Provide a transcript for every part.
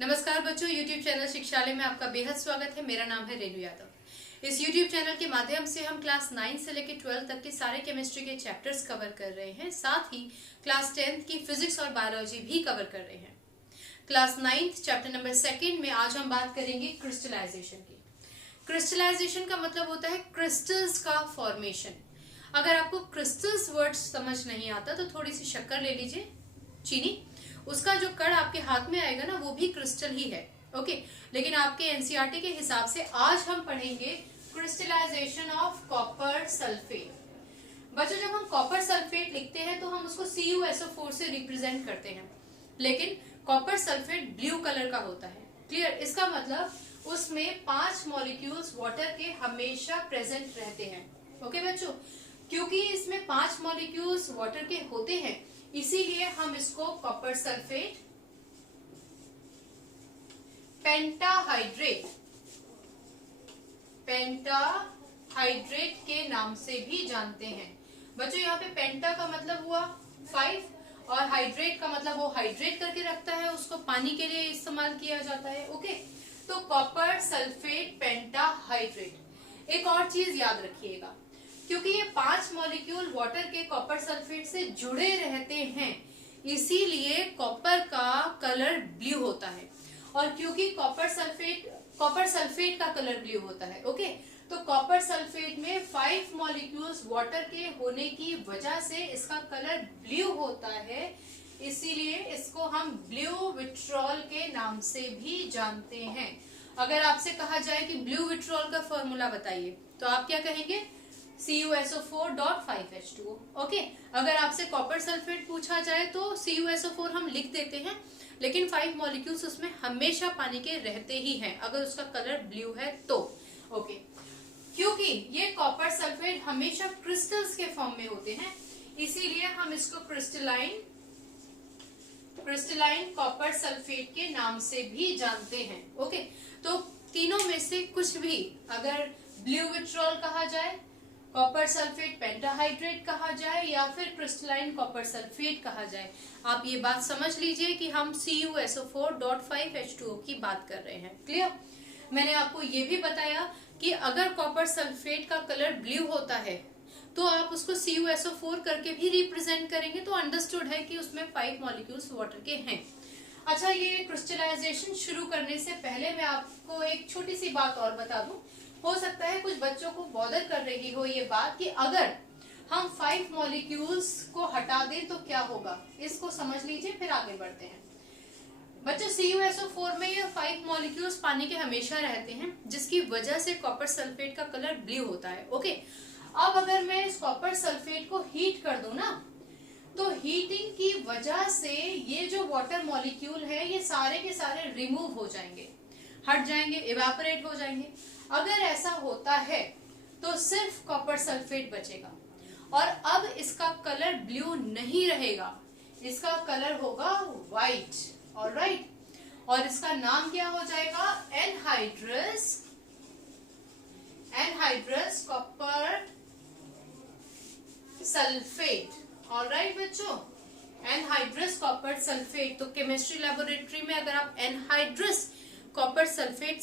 नमस्कार बच्चों, YouTube channel शिक्षालय में आपका बेहद स्वागत है। मेरा नाम है रेणु यादव। इस YouTube चैनल के माध्यम से हम क्लास 9 से लेकर 12 तक के सारे केमिस्ट्री के चैप्टर्स कवर कर रहे हैं, साथ ही क्लास 10 की फिजिक्स और बायोलॉजी भी कवर कर रहे हैं। क्लास 9 चैप्टर नंबर 2 में आज हम बात करेंगे क्रिस्टलाइजेशन की। क्रिस्टलाइजेशन का मतलब होता है क्रिस्टल्स का फॉर्मेशन। अगर आपको क्रिस्टल्स वर्ड समझ नहीं आता तो थोड़ी सी शक्कर ले लीजिए, चीनी, उसका जो कण आपके हाथ में आएगा ना वो भी क्रिस्टल ही है। ओके, लेकिन आपके एनसीईआरटी के हिसाब से आज हम पढ़ेंगे क्रिस्टलाइजेशन ऑफ कॉपर सल्फेट। बच्चों, जब हम कॉपर सल्फेट लिखते हैं तो हम उसको CuSO4 से रिप्रेजेंट करते हैं, लेकिन कॉपर सल्फेट ब्लू कलर का होता है। क्लियर? इसका मतलब उसमें 5 मॉलिक्यूल्स वाटर के हमेशा प्रेजेंट रहते हैं। ओके बच्चों, क्योंकि इसमें 5 मॉलिक्यूल्स वाटर के होते हैं इसीलिए हम इसको कॉपर सल्फेट पेंटाहाइड्रेट के नाम से भी जानते हैं। बच्चों, यहाँ पे पेंटा का मतलब हुआ 5 और हाइड्रेट का मतलब वो हाइड्रेट करके रखता है, उसको पानी के लिए इस्तेमाल किया जाता है। ओके, तो कॉपर सल्फेट पेंटाहाइड्रेट। एक और चीज याद रखिएगा, क्योंकि ये 5 मॉलिक्यूल वाटर के कॉपर सल्फेट से जुड़े रहते हैं इसीलिए कॉपर का कलर ब्लू होता है। और क्योंकि कॉपर सल्फेट का कलर ब्लू होता है, ओके, तो कॉपर सल्फेट में 5 मॉलिक्यूल्स वाटर के होने की वजह से इसका कलर ब्लू होता है, इसीलिए इसको हम ब्लू विट्रॉल के नाम से भी जानते हैं। अगर आपसे कहा जाए कि ब्लू विट्रॉल का फॉर्मूला बताइए तो आप क्या कहेंगे? CuSO4.5H2O। ओके, अगर आपसे कॉपर सल्फेट पूछा जाए तो CuSO4 हम लिख देते हैं, लेकिन 5 मॉलिक्यूल्स उसमें हमेशा पानी के रहते ही हैं अगर उसका कलर ब्लू है तो। ओके, क्योंकि ये कॉपर सल्फेट हमेशा क्रिस्टल्स के फॉर्म में होते हैं इसीलिए हम इसको क्रिस्टलाइन कॉपर सल्फेट के नाम से भी जानते हैं। ओके, तो तीनों में से कुछ भी, अगर ब्लू विट्रॉल कहा जाए, कॉपर सल्फेट पेंटाहाइड्रेट कहा जाए या फिर क्रिस्टलाइन कॉपर सल्फेट कहा जाए, आप ये बात समझ लीजिए कि हम CuSO4.5H2O की बात कर रहे हैं। क्लियर? मैंने आपको ये भी बताया कि अगर कॉपर सल्फेट का कलर ब्लू होता है तो आप उसको CuSO4 करके भी रिप्रेजेंट करेंगे, तो अंडरस्टूड है कि उसमें 5 मॉलिक्यूल्स वाटर के हैं। अच्छा, ये क्रिस्टलाइजेशन शुरू करने से पहले मैं आपको एक छोटी सी बात और बता दूं। हो सकता है कुछ बच्चों को बॉदर कर रही हो ये बात कि अगर हम 5 मॉलिक्यूल्स को हटा दें तो क्या होगा, इसको समझ लीजिए फिर आगे बढ़ते हैं। बच्चों, CuSO4 में ये 5 मॉलिक्यूल्स पानी के हमेशा रहते हैं जिसकी वजह से कॉपर सल्फेट का कलर ब्लू होता है। ओके, अब अगर मैं इस कॉपर सल्फेट को हीट कर दूं ना, तो हीटिंग की वजह से ये जो वाटर मॉलिक्यूल है ये सारे के सारे रिमूव हो जाएंगे, हट जाएंगे, इवेपोरेट हो जाएंगे। अगर ऐसा होता है तो सिर्फ कॉपर सल्फेट बचेगा और अब इसका कलर ब्लू नहीं रहेगा, इसका कलर होगा व्हाइट। ऑलराइट, और इसका नाम क्या हो जाएगा? Anhydrous copper sulphate. ऑलराइट बच्चों, एनहाइड्रस कॉपर सल्फेट। तो केमिस्ट्री लेबोरेटरी में अगर आप एनहाइड्रस कॉपर सल्फेट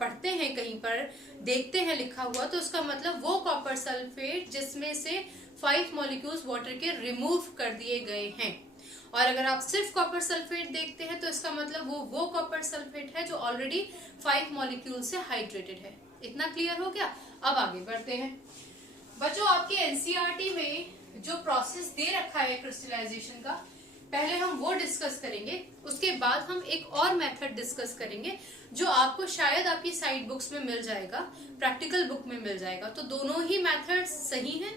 पढ़ते हैं, कहीं पर देखते हैं लिखा हुआ, तो उसका मतलब वो कॉपर सल्फेट जिसमें से 5 मॉलिक्यूल्स वाटर के रिमूव कर दिए गए हैं। और अगर आप सिर्फ कॉपर सल्फेट देखते हैं तो इसका मतलब वो कॉपर सल्फेट है जो ऑलरेडी 5 मॉलिक्यूल से हाइड्रेटेड है। इतना क्लियर हो गया? अब आगे बढ़ते हैं। बच्चों, आपके एनसीईआरटी में जो प्रोसेस दे रखा है क्रिस्टलाइजेशन का, पहले हम वो डिस्कस करेंगे, उसके बाद हम एक और मेथड डिस्कस करेंगे जो आपको शायद आपकी साइड बुक्स में मिल जाएगा, प्रैक्टिकल बुक में मिल जाएगा। तो दोनों ही मेथड्स सही हैं,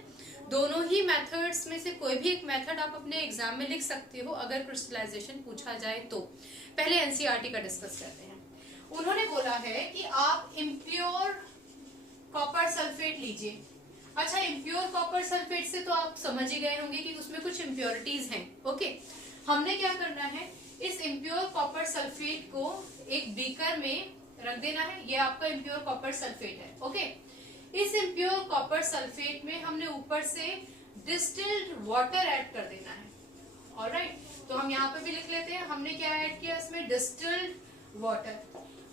दोनों ही मेथड्स में से कोई भी एक मेथड आप अपने एग्जाम में लिख सकते हो अगर क्रिस्टलाइजेशन पूछा जाए तो। पहले एनसीईआरटी का डिस्कस करते हैं। उन्होंने बोला है कि आप इम्प्योर कॉपर सल्फेट लीजिए। अच्छा, इम्प्योर कॉपर सल्फेट से तो आप समझ ही गए होंगे कि उसमें कुछ इम्प्योरिटीज हैं। ओके, हमने क्या करना है, इस इम्प्योर कॉपर सल्फेट को एक बीकर में रख देना है। ये आपका इम्प्योर कॉपर सल्फेट है। ओके, इस इम्प्योर कॉपर सल्फेट में हमने ऊपर से डिस्टिल्ड वाटर ऐड कर देना है। ऑलराइट, तो हम यहाँ पे भी लिख लेते हैं, हमने क्या ऐड किया इसमें? Distilled water.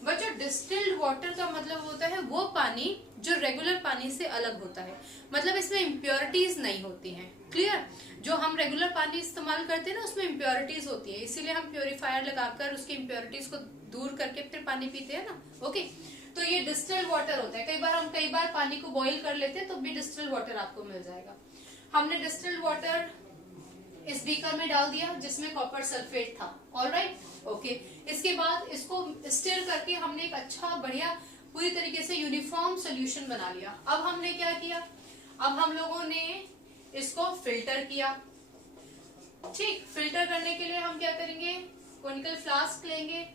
बच्चों डिस्टिल्ड वाटर का मतलब होता है वो पानी जो रेगुलर पानी से अलग होता है, मतलब इसमें इम्प्योरिटीज नहीं होती हैं। क्लियर? जो हम रेगुलर पानी इस्तेमाल करते हैं ना उसमें इम्प्योरिटीज होती है, इसीलिए हम प्योरीफायर लगाकर उसकी इम्प्योरिटीज को दूर करके फिर पानी पीते हैं ना। ओके, तो ये डिस्टिल्ड वाटर होता है। कई बार पानी को बॉईल कर लेते हैं तो भी डिस्टिल्ड वाटर आपको मिल जाएगा। हमने डिस्टिल्ड वाटर इस बीकर में डाल दिया जिसमें कॉपर सल्फेट था। Alright, okay. इसके बाद इसको स्टिर करके हमने एक अच्छा बढ़िया पूरी तरीके से यूनिफॉर्म सोल्यूशन बना लिया। अब हमने क्या किया, अब हम लोगों ने इसको फिल्टर किया। ठीक, फिल्टर करने के लिए हम क्या करेंगे, कोनिकल फ्लास्क लेंगे,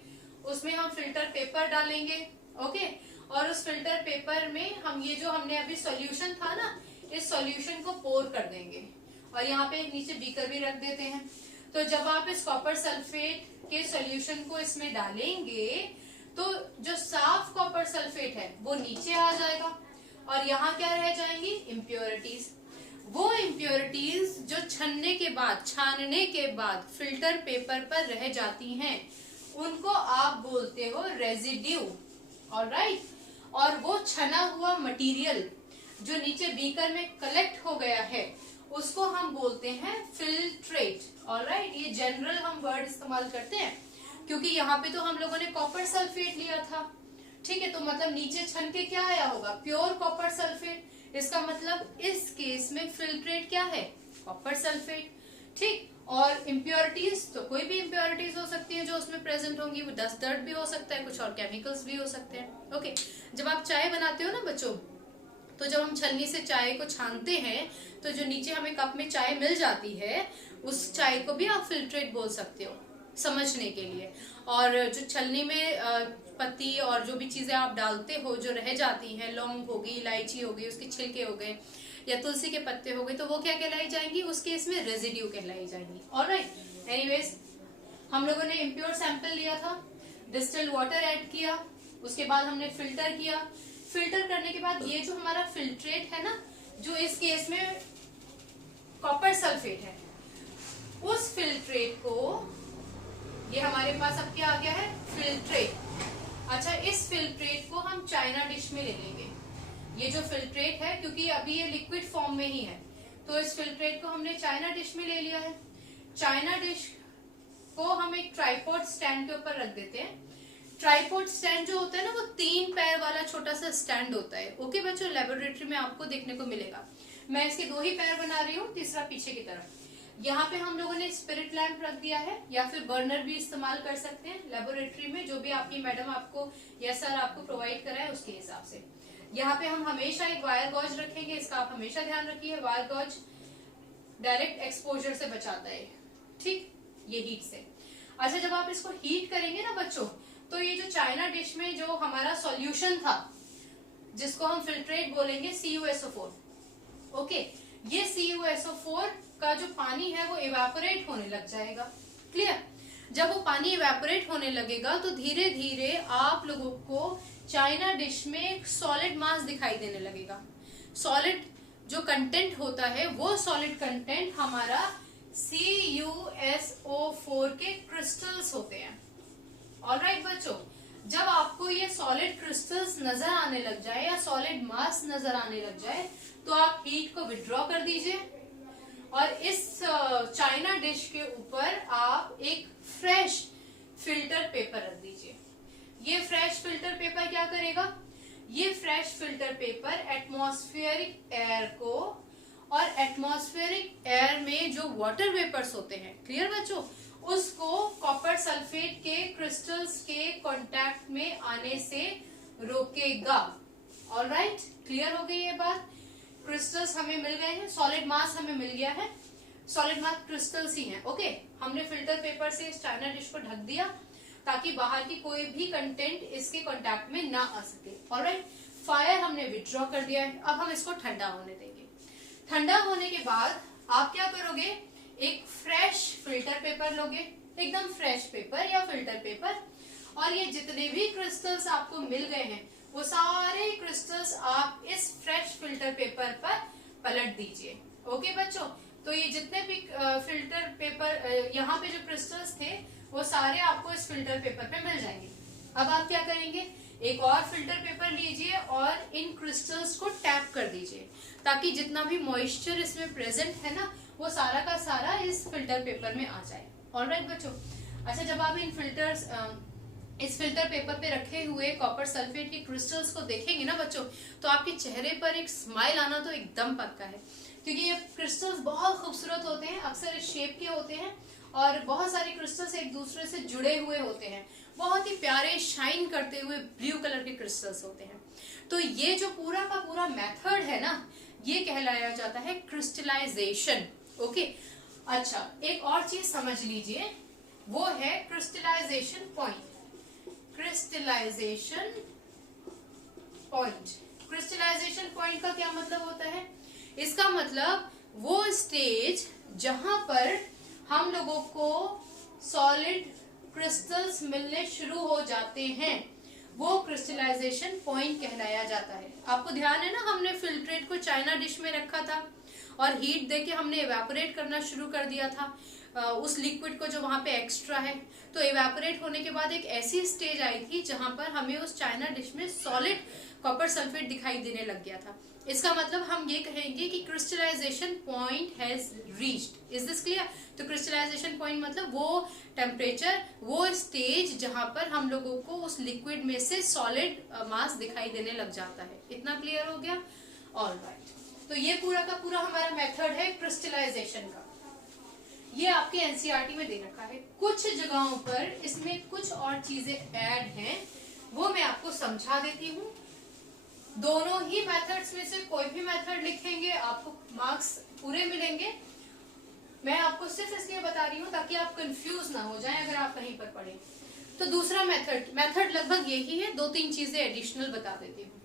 उसमें हम फिल्टर पेपर डालेंगे। ओके, और उस फिल्टर पेपर में हम ये जो हमने अभी सॉल्यूशन था ना, इस सॉल्यूशन को पोर कर देंगे और यहाँ पे नीचे बीकर भी रख देते हैं। तो जब आप इस कॉपर सल्फेट के सॉल्यूशन को इसमें डालेंगे तो जो साफ कॉपर सल्फेट है वो नीचे आ जाएगा और यहाँ क्या रह जाएंगी, इम्प्योरिटीज। वो इम्प्योरिटीज जो छानने के बाद फिल्टर पेपर पर रह जाती हैं, उनको आप बोलते हो रेजिड्यू। ऑलराइट, और वो छना हुआ मटेरियल जो नीचे बीकर में कलेक्ट हो गया है उसको हम बोलते हैं फिल्ट्रेट। ऑलराइट, ये जनरल हम वर्ड इस्तेमाल करते हैं क्योंकि यहाँ पे तो हम लोगों ने कॉपर सल्फेट लिया था। ठीक है, तो मतलब नीचे छन के क्या आया होगा, प्योर कॉपर सल्फेट। इसका मतलब इस केस में फिल्ट्रेट क्या है, कॉपर सल्फेट। ठीक, और इम्प्योरिटीज तो कोई भी इम्प्योरिटीज हो सकती है जो उसमें प्रेजेंट होंगी, वो डस्ट डर्ट भी हो सकता है, कुछ और केमिकल्स भी हो सकते हैं। ओके, जब आप चाय बनाते हो ना बच्चों, तो जब हम छलनी से चाय को छानते हैं तो जो नीचे हमें कप में चाय मिल जाती है उस चाय को भी आप फिल्ट्रेट बोल सकते हो समझने के लिए। और जो छलनी में पत्ती और जो भी चीजें आप डालते हो जो रह जाती हैं, लौंग होगी, इलायची होगी, उसके छिलके हो गए या तुलसी के पत्ते हो गए, तो वो क्या कहलाई जाएंगी, उस केस में रेजिड्यू कहलाई जाएंगी। ऑलराइट, एनीवेज हम लोगों ने इम्प्योर सैंपल लिया था, डिस्टिल्ड वाटर ऐड किया, उसके बाद हमने फिल्टर किया। फिल्टर करने के बाद ये जो हमारा फिल्ट्रेट है ना, जो इस केस में कॉपर सल्फेट है, उस फिल्ट्रेट को, ये हमारे पास अब क्या आ गया है, फिल्ट्रेट। अच्छा, इस फिल्ट्रेट को हम चाइना डिश में ले लेंगे। ये जो फिल्ट्रेट है, क्योंकि अभी ये लिक्विड फॉर्म में ही है, तो इस फिल्ट्रेट को हमने चाइना डिश में ले लिया है। चाइना डिश को हम एक ट्राइपॉड स्टैंड के ऊपर रख देते हैं। ट्राइपॉड स्टैंड जो होता है ना, वो 3 पैर वाला छोटा सा स्टैंड होता है। ओके बच्चों, लेबोरेटरी में आपको देखने को मिलेगा। मैं इसके 2 ही पैर बना रही हूँ, तीसरा पीछे की तरफ। यहाँ पे हम लोगों ने स्पिरिट लैंप रख दिया है, या फिर बर्नर भी इस्तेमाल कर सकते हैं लेबोरेटरी में, जो भी आपकी मैडम आपको या सर आपको प्रोवाइड कराए उसके हिसाब से। यहाँ पे हम हमेशा एक वायर गॉज रखेंगे, इसका आप हमेशा ध्यान रखिए। वायर गॉज डायरेक्ट एक्सपोजर से बचाता है, ठीक, ये हीट से। अच्छा, जब आप इसको हीट करेंगे ना बच्चों, तो ये जो चाइना डिश में जो हमारा सॉल्यूशन था, जिसको हम फिल्ट्रेट बोलेंगे, CuSO4, ओके, ये CuSO4 का जो पानी है वो इवेपोरेट होने लग जाएगा। क्लियर? जब वो पानी इवेपोरेट होने लगेगा तो धीरे धीरे आप लोगों को चाइना डिश में एक सॉलिड मास दिखाई देने लगेगा। सॉलिड जो कंटेंट होता है, वो सॉलिड कंटेंट हमारा CuSO4 के क्रिस्टल्स होते हैं। ऑलराइट बच्चों, जब आपको ये सॉलिड क्रिस्टल्स नजर आने लग जाए या सॉलिड मास नजर आने लग जाए, तो आप हीट को विड्रॉ कर दीजिए और इस चाइना डिश के ऊपर आप एक फ्रेश फिल्टर पेपर रख दीजिए। ये फ्रेश फिल्टर पेपर क्या करेगा, ये fresh filter paper atmospheric air को, और एटमॉस्फेरिक एयर में जो वाटर वेपर्स होते हैं, क्लियर बच्चों, उसको कॉपर सल्फेट के क्रिस्टल्स के कांटेक्ट में आने से रोकेगा। ऑलराइट, क्लियर हो गई ये बात। क्रिस्टल्स हमें मिल गए हैं, सॉलिड मास हमें मिल गया है, सॉलिड मास क्रिस्टल्स ही हैं। ओके, हमने फिल्टर पेपर से इस चाइना डिश को ढक दिया ताकि बाहर की कोई भी कंटेंट इसके कांटेक्ट में ना आ सके। ऑलराइट, फायर हमने विड्रॉ कर दिया है। अब हम इसको ठंडा होने देंगे। ठंडा होने के बाद आप क्या करोगे, एक फ्रेश फिल्टर पेपर लोगे, एकदम फ्रेश पेपर या फिल्टर पेपर, और ये जितने भी क्रिस्टल्स आपको मिल गए हैं वो सारे क्रिस्टल्स आप इस फ्रेश फिल्टर पेपर पर पलट दीजिए। ओके बच्चों, तो ये जितने भी फिल्टर पेपर यहाँ पे जो क्रिस्टल्स थे वो सारे आपको इस फिल्टर पेपर पे मिल जाएंगे। अब आप क्या करेंगे, एक और फिल्टर पेपर लीजिए और इन क्रिस्टल्स को टैप कर दीजिए ताकि जितना भी मॉइस्चर इसमें प्रेजेंट है ना वो सारा का सारा इस फिल्टर पेपर में आ जाए। ऑलराइट बच्चों, अच्छा जब आप इस फिल्टर पेपर पे रखे हुए कॉपर सल्फेट के क्रिस्टल्स को देखेंगे ना बच्चों, तो आपके चेहरे पर एक स्माइल आना तो एकदम पक्का है, क्योंकि ये क्रिस्टल्स बहुत खूबसूरत होते हैं, अक्सर इस शेप के होते हैं और बहुत सारे क्रिस्टल्स एक दूसरे से जुड़े हुए होते हैं, बहुत ही प्यारे शाइन करते हुए ब्लू कलर के क्रिस्टल्स होते हैं। तो ये जो पूरा का पूरा मेथड है ना, ये कहलाया जाता है क्रिस्टलाइजेशन। ओके, अच्छा एक और चीज समझ लीजिए, वो है crystallization point. Crystallization point, crystallization point का क्या मतलब होता है? इसका मतलब वो स्टेज जहां पर हम लोगों को सॉलिड क्रिस्टल्स मिलने शुरू हो जाते हैं, वो क्रिस्टलाइजेशन पॉइंट कहलाया जाता है। आपको ध्यान है ना, हमने फिल्ट्रेट को चाइना डिश में रखा था और हीट देके हमने इवेपोरेट करना शुरू कर दिया था उस लिक्विड को जो वहां पे एक्स्ट्रा है। तो इवेपोरेट होने के बाद एक ऐसी स्टेज आई थी जहां पर हमें उस चाइना डिश में सॉलिड कॉपर सल्फेट दिखाई देने लग गया था। इसका मतलब हम ये कहेंगे कि crystallization point has reached. Is this clear? तो क्रिस्टलाइजेशन पॉइंट मतलब वो टेम्परेचर, वो स्टेज जहां पर हम लोगों को उस लिक्विड में से सॉलिड मास दिखाई देने लग जाता है। इतना क्लियर हो गया? ऑलराइट, तो ये पूरा का पूरा हमारा मेथड है क्रिस्टलाइजेशन का। ये आपके एनसीईआरटी में दे रखा है। कुछ जगहों पर इसमें कुछ और चीजें ऐड हैं, वो मैं आपको समझा देती हूँ। दोनों ही मेथड्स में से कोई भी मेथड लिखेंगे आपको मार्क्स पूरे मिलेंगे। मैं आपको सिर्फ इसलिए बता रही हूँ ताकि आप कंफ्यूज ना हो जाएं अगर आप कहीं पर पढ़ें। तो दूसरा मेथड लगभग यही है, 2-3 चीजें एडिशनल बता देती हूँ।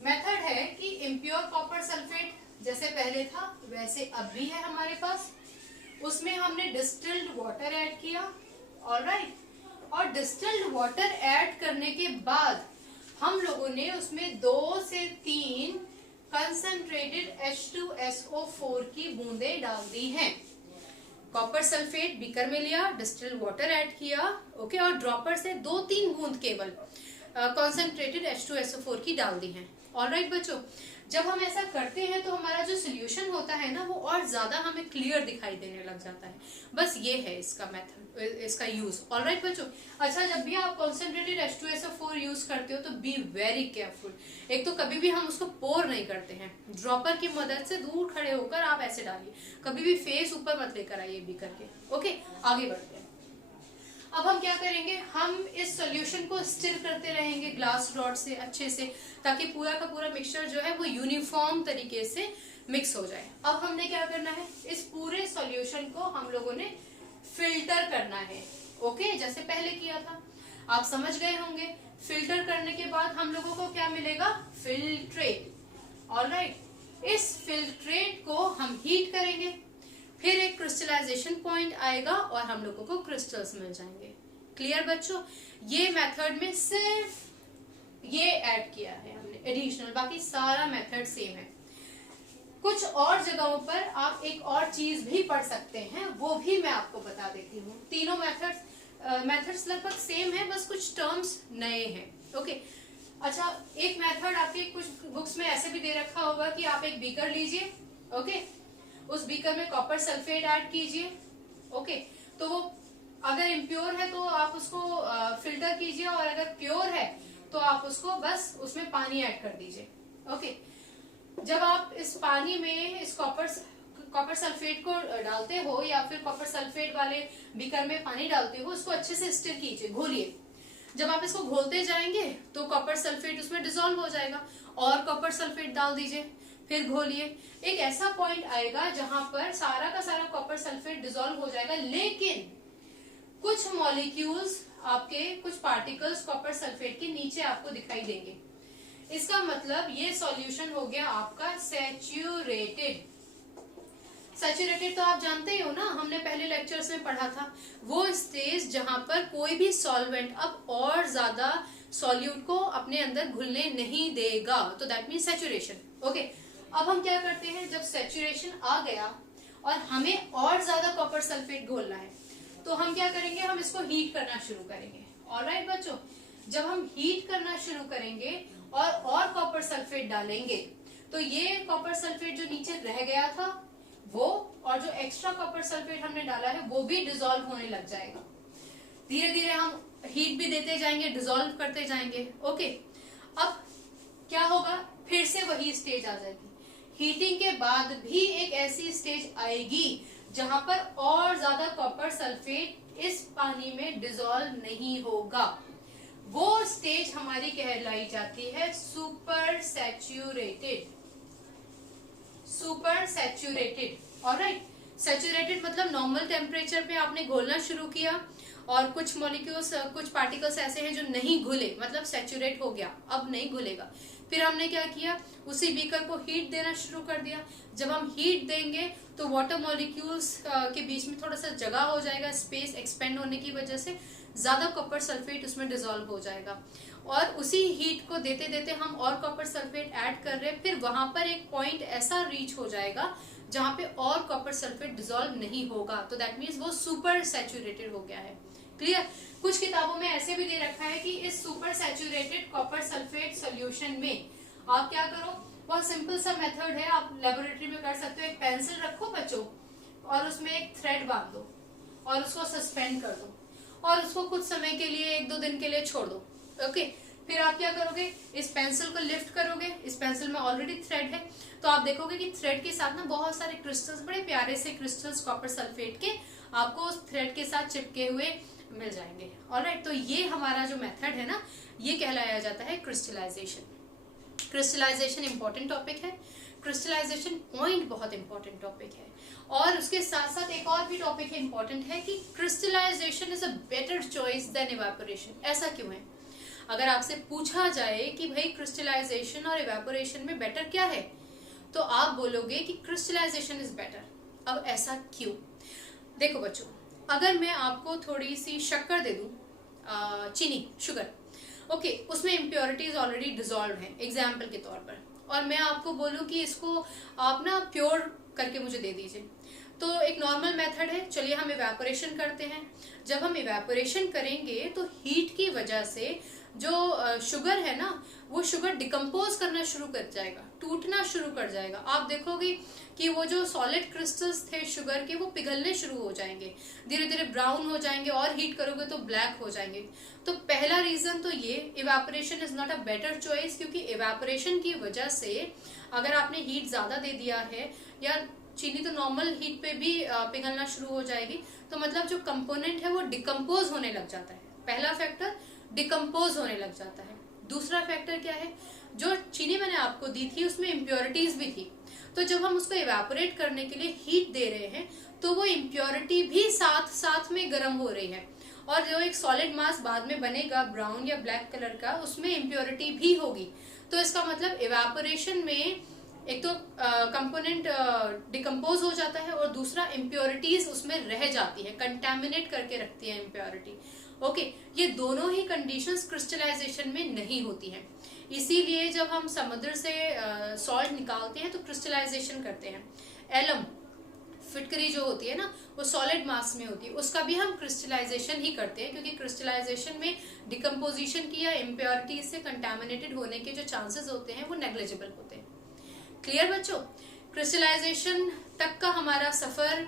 मेथड है कि इम्प्योर कॉपर सल्फेट जैसे पहले था वैसे अब भी है हमारे पास, उसमें हमने डिस्टिल्ड वाटर ऐड किया। ऑलराइट, और डिस्टिल्ड वाटर ऐड करने के बाद हम लोगों ने उसमें 2 से 3 कंसंट्रेटेड H2SO4 की बूंदें डाल दी हैं। कॉपर सल्फेट बीकर में लिया, डिस्टिल्ड वाटर ऐड किया, ओके, और ड्रॉपर से 2-3 बूंद केवल कंसंट्रेटेड H2SO4 की डाल दी हैं। ऑलराइट बच्चों, जब हम ऐसा करते हैं तो हमारा जो सोल्यूशन होता है ना वो और ज्यादा हमें क्लियर दिखाई देने लग जाता है। बस ये है इसका मेथड, इसका यूज। ऑलराइट बच्चों, अच्छा जब भी आप कॉन्सेंट्रेटेड H2SO4 यूज करते हो तो बी वेरी केयरफुल। एक तो कभी भी हम उसको पोर नहीं करते हैं, ड्रॉपर की मदद से दूर खड़े होकर आप ऐसे डालिए, कभी भी फेस ऊपर मत लेकर आइए बीकर के। ओके, आगे बढ़ते हैं। अब हम क्या करेंगे, हम इस सॉल्यूशन को स्टिर करते रहेंगे ग्लास रॉड से अच्छे से, ताकि पूरा का पूरा मिक्सचर जो है वो यूनिफॉर्म तरीके से मिक्स हो जाए। अब हमने क्या करना है, इस पूरे सॉल्यूशन को हम लोगों ने फिल्टर करना है। ओके, जैसे पहले किया था, आप समझ गए होंगे। फिल्टर करने के बाद हम लोगों को क्या मिलेगा, फिल्ट्रेट। ऑलराइट, इस फिल्ट्रेट को हम हीट करेंगे, फिर एक क्रिस्टलाइजेशन पॉइंट आएगा और हम लोगों को क्रिस्टल्स मिल जाएंगे। क्लियर बच्चों? ये मेथड में सिर्फ ये ऐड किया है हमने एडिशनल, बाकी सारा मेथड सेम है। कुछ और जगहों पर आप एक और चीज भी पढ़ सकते हैं, वो भी मैं आपको बता देती हूँ। तीनों मेथड्स लगभग सेम है, बस कुछ टर्म्स नए हैं। ओके, अच्छा एक मेथड आपके कुछ बुक्स में ऐसे भी दे रखा होगा कि आप एक बीकर लीजिए, ओके, उस बीकर में कॉपर सल्फेट ऐड कीजिए। ओके, तो वो अगर इम्प्योर है तो आप उसको फिल्टर कीजिए, और अगर प्योर है तो आप उसको बस उसमें पानी ऐड कर दीजिए। ओके, जब आप इस पानी में इस कॉपर सल्फेट को डालते हो या फिर कॉपर सल्फेट वाले बीकर में पानी डालते हो, उसको अच्छे से स्टिर कीजिए, घोलिए। जब आप इसको घोलते जाएंगे तो कॉपर सल्फेट उसमें डिसॉल्व हो जाएगा, और कॉपर सल्फेट डाल दीजिए, फिर घोलिए। एक ऐसा पॉइंट आएगा जहां पर सारा का सारा कॉपर सल्फेट डिसॉल्व हो जाएगा, लेकिन कुछ मॉलिक्यूल्स आपके, कुछ पार्टिकल्स कॉपर सल्फेट के नीचे आपको दिखाई देंगे। इसका मतलब ये सॉल्यूशन हो गया आपका सैचुरेटेड। सैचुरेटेड तो आप जानते ही हो ना, हमने पहले लेक्चर्स में पढ़ा था, वो स्टेज जहां पर कोई भी सॉल्वेंट अब और ज्यादा सॉल्यूट को अपने अंदर घुलने नहीं देगा, तो दैट मीन सैचुरेशन। ओके, अब हम क्या करते हैं, जब सैचुरेशन आ गया और हमें और ज्यादा कॉपर सल्फेट घोलना है, तो हम क्या करेंगे, हम इसको हीट करना शुरू करेंगे। ऑलराइट बच्चों, बच्चों, जब हम हीट करना शुरू करेंगे और कॉपर सल्फेट डालेंगे तो ये कॉपर सल्फेट जो नीचे रह गया था वो, और जो एक्स्ट्रा कॉपर सल्फेट हमने डाला है वो भी डिसॉल्व होने लग जाएगा। धीरे धीरे हम हीट भी देते जाएंगे, डिसॉल्व करते जाएंगे। ओके, अब क्या होगा, फिर से वही स्टेज आ जाएगी। हीटिंग के बाद भी एक ऐसी स्टेज आएगी जहां पर और ज्यादा कॉपर सल्फेट इस पानी में डिसॉल्व नहीं होगा। वो स्टेज हमारी कहलाई जाती है super saturated. Super saturated, alright. Saturated मतलब नॉर्मल टेम्परेचर पे आपने घोलना शुरू किया और कुछ मॉलिक्यूल्स, कुछ पार्टिकल्स ऐसे हैं जो नहीं घुले, मतलब सैचुरेट हो गया, अब नहीं घुलेगा। फिर हमने क्या किया, उसी बीकर को हीट देना शुरू कर दिया। जब हम हीट देंगे तो वाटर मॉलिक्यूल्स के बीच में थोड़ा सा जगह हो जाएगा, स्पेस एक्सपेंड होने की वजह से ज्यादा कॉपर सल्फेट उसमें डिसॉल्व हो जाएगा। और उसी हीट को देते देते हम और कॉपर सल्फेट ऐड कर रहे हैं, फिर वहां पर एक पॉइंट ऐसा रीच हो जाएगा जहां पे और कॉपर सल्फेट डिसॉल्व नहीं होगा, तो दैट मीन्स वो सुपर सैचुरेटेड हो गया है। क्लियर? कुछ किताबों में ऐसे भी दे रखा है कि इस super saturated copper sulphate solution में आप क्या करो, बहुत सिंपल सा मेथड है, आप लेबोरेटरी में कर सकते हो। एक पेंसिल रखो बच्चों और उसमें एक थ्रेड बांध दो और उसको सस्पेंड कर दो और उसको कुछ समय के लिए, 1-2 दिन के लिए छोड़ दो। ओके, फिर आप क्या करोगे, इस पेंसिल को लिफ्ट करोगे, इस पेंसिल में ऑलरेडी थ्रेड है, तो आप देखोगे कि थ्रेड के साथ ना बहुत सारे क्रिस्टल्स, बड़े प्यारे से क्रिस्टल्स कॉपर सल्फेट के आपको उस थ्रेड के साथ चिपके हुए मिल जाएंगे। ऑलराइट, तो ये हमारा जो मेथड है ना, ये कहलाया जाता है क्रिस्टलाइजेशन। क्रिस्टलाइजेशन इंपॉर्टेंट टॉपिक है, क्रिस्टलाइजेशन पॉइंट बहुत इंपॉर्टेंट टॉपिक है। और उसके साथ साथ एक और भी टॉपिक इंपॉर्टेंट है कि crystallisation is a better choice than evaporation. ऐसा क्यों है? अगर आपसे पूछा जाए कि भाई क्रिस्टलाइजेशन और इवेपोरेशन में बेटर क्या है, तो आप बोलोगे कि क्रिस्टलाइजेशन इज बेटर। अब ऐसा क्यों? देखो बच्चों, अगर मैं आपको थोड़ी सी शक्कर दे दूं, चीनी, शुगर, ओके, उसमें इम्प्योरिटीज ऑलरेडी डिसॉल्व हैं एग्जाम्पल के तौर पर, और मैं आपको बोलूं कि इसको आप ना प्योर करके मुझे दे दीजिए, तो एक नॉर्मल मेथड है। चलिए हम इवेपोरेशन करते हैं। जब हम इवेपोरेशन करेंगे तो हीट की वजह से जो शुगर है ना, वो शुगर डिकम्पोज करना शुरू कर जाएगा, टूटना शुरू कर जाएगा। आप देखोगे कि वो जो सॉलिड क्रिस्टल्स थे शुगर के, वो पिघलने शुरू हो जाएंगे, धीरे धीरे ब्राउन हो जाएंगे, और हीट करोगे तो ब्लैक हो जाएंगे। तो पहला रीजन तो ये, evaporation is not a better choice, क्योंकि इवेपोरेशन की वजह से अगर आपने हीट ज्यादा दे दिया है, या चीनी तो नॉर्मल हीट पे भी पिघलना शुरू हो जाएगी, तो मतलब जो कंपोनेंट है वो डिकम्पोज होने लग जाता है। पहला फैक्टर डिकम्पोज होने लग जाता है। दूसरा फैक्टर क्या है, जो चीनी मैंने आपको दी थी उसमें इम्प्योरिटीज भी थी, तो जब हम उसको इवेपोरेट करने के लिए हीट दे रहे हैं तो वो इम्प्योरिटी भी साथ साथ में गर्म हो रही है, और जो एक सॉलिड मास बाद में बनेगा ब्राउन या ब्लैक कलर का, उसमें इम्प्योरिटी भी होगी। तो इसका मतलब इवेपोरेशन में एक तो कंपोनेंट डिकम्पोज हो जाता है, और दूसरा इम्प्योरिटीज उसमें रह जाती है, कंटेमिनेट करके रखती है इम्प्योरिटी। ओके, ये दोनों ही कंडीशंस क्रिस्टलाइजेशन में नहीं होती हैं। इसीलिए जब हम समुद्र से सॉल्ट निकालते हैं तो क्रिस्टलाइजेशन करते हैं। एलम, फिटकरी जो होती है ना, वो सॉलिड मास में होती है, उसका भी हम क्रिस्टलाइजेशन ही करते हैं, क्योंकि क्रिस्टलाइजेशन में डिकम्पोजिशन की या इम्प्योरिटी से कंटेमिनेटेड होने के जो चांसेस होते हैं वो नेग्लिजिबल होते हैं। क्लियर बच्चों? क्रिस्टलाइजेशन तक का हमारा सफर,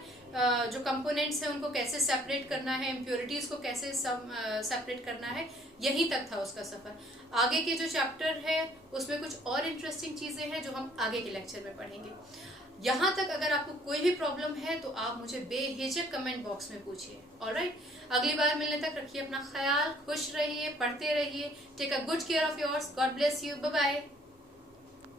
जो कंपोनेंट्स हैं उनको कैसे सेपरेट करना है, इम्प्योरिटीज को कैसे सेपरेट करना है, यहीं तक था उसका सफर। आगे के जो चैप्टर है उसमें कुछ और इंटरेस्टिंग चीजें हैं जो हम आगे के लेक्चर में पढ़ेंगे। यहाँ तक अगर आपको कोई भी प्रॉब्लम है तो आप मुझे बेहिचक कमेंट बॉक्स में पूछिए। ऑलराइट, अगली बार मिलने तक रखिए अपना ख्याल, खुश रहिए, पढ़ते रहिए। Take a good care of yours. God bless you. Bye bye.